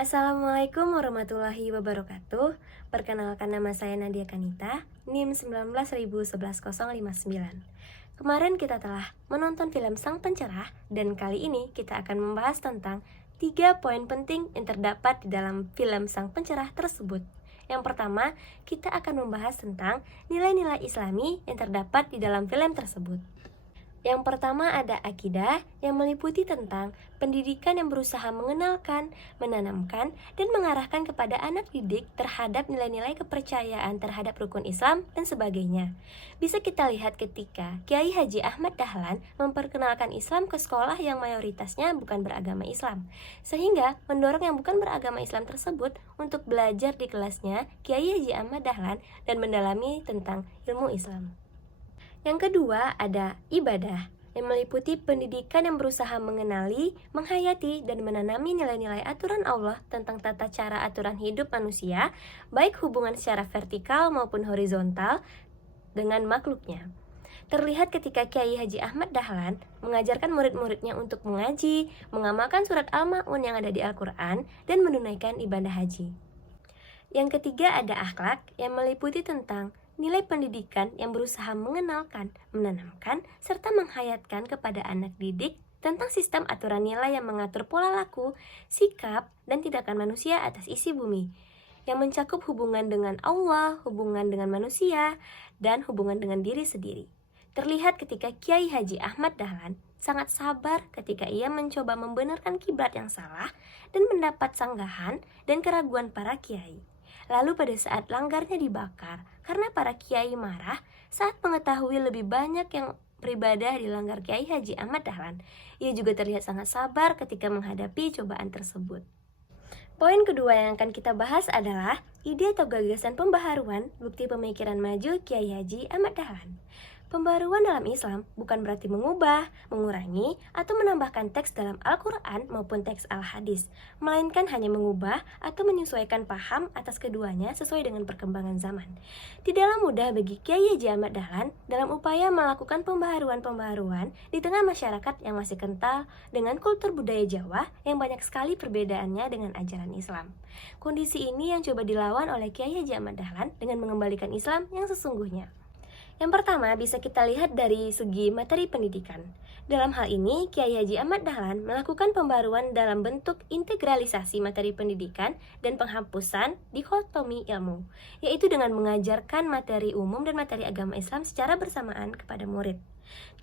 Assalamualaikum warahmatullahi wabarakatuh. Perkenalkan, nama saya Nadia Kanita, NIM 1911059. Kemarin kita telah menonton film Sang Pencerah, dan kali ini kita akan membahas tentang 3 poin penting yang terdapat di dalam film Sang Pencerah tersebut. Yang pertama, kita akan membahas tentang nilai-nilai Islami yang terdapat di dalam film tersebut. Yang pertama ada akidah, yang meliputi tentang pendidikan yang berusaha mengenalkan, menanamkan, dan mengarahkan kepada anak didik terhadap nilai-nilai kepercayaan terhadap rukun Islam dan sebagainya. Bisa kita lihat ketika Kiai Haji Ahmad Dahlan memperkenalkan Islam ke sekolah yang mayoritasnya bukan beragama Islam, sehingga mendorong yang bukan beragama Islam tersebut untuk belajar di kelasnya Kiai Haji Ahmad Dahlan dan mendalami tentang ilmu Islam. Yang kedua ada ibadah, yang meliputi pendidikan yang berusaha mengenali, menghayati, dan menanami nilai-nilai aturan Allah tentang tata cara aturan hidup manusia, baik hubungan secara vertikal maupun horizontal dengan makhluknya. Terlihat ketika Kiai Haji Ahmad Dahlan mengajarkan murid-muridnya untuk mengaji, mengamalkan surat Al-Ma'un yang ada di Al-Quran, dan menunaikan ibadah haji. Yang ketiga ada akhlak, yang meliputi tentang nilai pendidikan yang berusaha mengenalkan, menanamkan, serta menghayatkan kepada anak didik tentang sistem aturan nilai yang mengatur pola laku, sikap, dan tindakan manusia atas isi bumi, yang mencakup hubungan dengan Allah, hubungan dengan manusia, dan hubungan dengan diri sendiri. Terlihat ketika Kiai Haji Ahmad Dahlan sangat sabar ketika ia mencoba membenarkan kiblat yang salah dan mendapat sanggahan dan keraguan para kiai. Lalu pada saat langgarnya dibakar karena para kiai marah saat mengetahui lebih banyak yang beribadah di langgar Kiai Haji Ahmad Dahlan, ia juga terlihat sangat sabar ketika menghadapi cobaan tersebut. Poin kedua yang akan kita bahas adalah ide atau gagasan pembaharuan bukti pemikiran maju Kiai Haji Ahmad Dahlan. Pembaharuan dalam Islam bukan berarti mengubah, mengurangi, atau menambahkan teks dalam Al-Quran maupun teks Al-Hadis, melainkan hanya mengubah atau menyesuaikan paham atas keduanya sesuai dengan perkembangan zaman. Tidaklah mudah bagi Kiai Haji Ahmad Dahlan dalam upaya melakukan pembaharuan-pembaharuan di tengah masyarakat yang masih kental dengan kultur budaya Jawa yang banyak sekali perbedaannya dengan ajaran Islam. Kondisi ini yang coba dilawan oleh Kiai Haji Ahmad Dahlan dengan mengembalikan Islam yang sesungguhnya. Yang pertama bisa kita lihat dari segi materi pendidikan. Dalam hal ini, Kiai Haji Ahmad Dahlan melakukan pembaruan dalam bentuk integralisasi materi pendidikan dan penghapusan dikotomi ilmu, yaitu dengan mengajarkan materi umum dan materi agama Islam secara bersamaan kepada murid.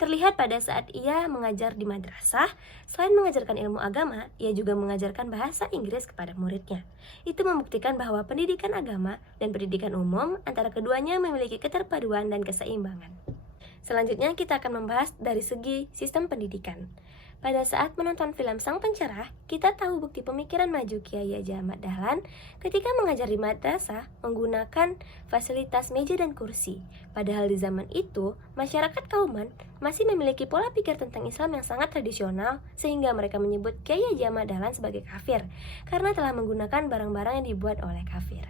Terlihat pada saat ia mengajar di madrasah, selain mengajarkan ilmu agama, ia juga mengajarkan bahasa Inggris kepada muridnya. Itu membuktikan bahwa pendidikan agama dan pendidikan umum antara keduanya memiliki keterpaduan dan keseimbangan. Selanjutnya kita akan membahas dari segi sistem pendidikan. Pada saat menonton film Sang Pencerah, kita tahu bukti pemikiran maju Kiai Haji Ahmad Dahlan ketika mengajar di madrasah menggunakan fasilitas meja dan kursi. Padahal di zaman itu, masyarakat Kauman masih memiliki pola pikir tentang Islam yang sangat tradisional, sehingga mereka menyebut Kiai Haji Ahmad Dahlan sebagai kafir karena telah menggunakan barang-barang yang dibuat oleh kafir.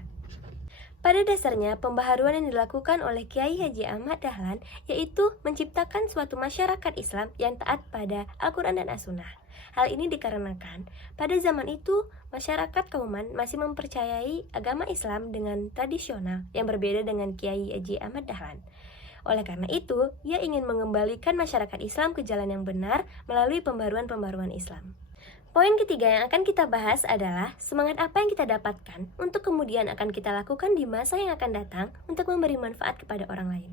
Pada dasarnya, pembaharuan yang dilakukan oleh Kiai Haji Ahmad Dahlan yaitu menciptakan suatu masyarakat Islam yang taat pada Al-Quran dan As-Sunnah. Hal ini dikarenakan pada zaman itu masyarakat Kauman masih mempercayai agama Islam dengan tradisional yang berbeda dengan Kiai Haji Ahmad Dahlan. Oleh karena itu, ia ingin mengembalikan masyarakat Islam ke jalan yang benar melalui pembaruan-pembaruan Islam. Poin ketiga yang akan kita bahas adalah semangat apa yang kita dapatkan untuk kemudian akan kita lakukan di masa yang akan datang untuk memberi manfaat kepada orang lain.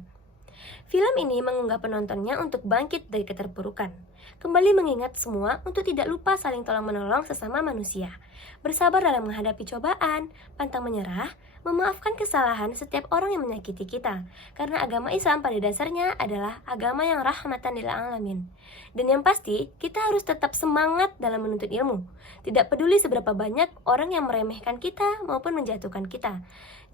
Film ini mengunggah penontonnya untuk bangkit dari keterpurukan, kembali mengingat semua untuk tidak lupa saling tolong-menolong sesama manusia, bersabar dalam menghadapi cobaan, pantang menyerah, memaafkan kesalahan setiap orang yang menyakiti kita, karena agama Islam pada dasarnya adalah agama yang rahmatan lil alamin. Dan yang pasti, kita harus tetap semangat dalam menuntut ilmu, tidak peduli seberapa banyak orang yang meremehkan kita maupun menjatuhkan kita.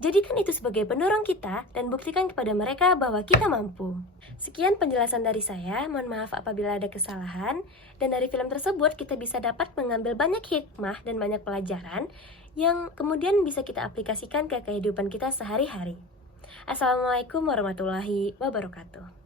Jadikan itu sebagai pendorong kita dan buktikan kepada mereka bahwa kita mampu. Sekian penjelasan dari saya, mohon maaf apabila ada kesalahan. Dan dari film tersebut kita bisa dapat mengambil banyak hikmah dan banyak pelajaran yang kemudian bisa kita aplikasikan ke kehidupan kita sehari-hari. Assalamualaikum warahmatullahi wabarakatuh.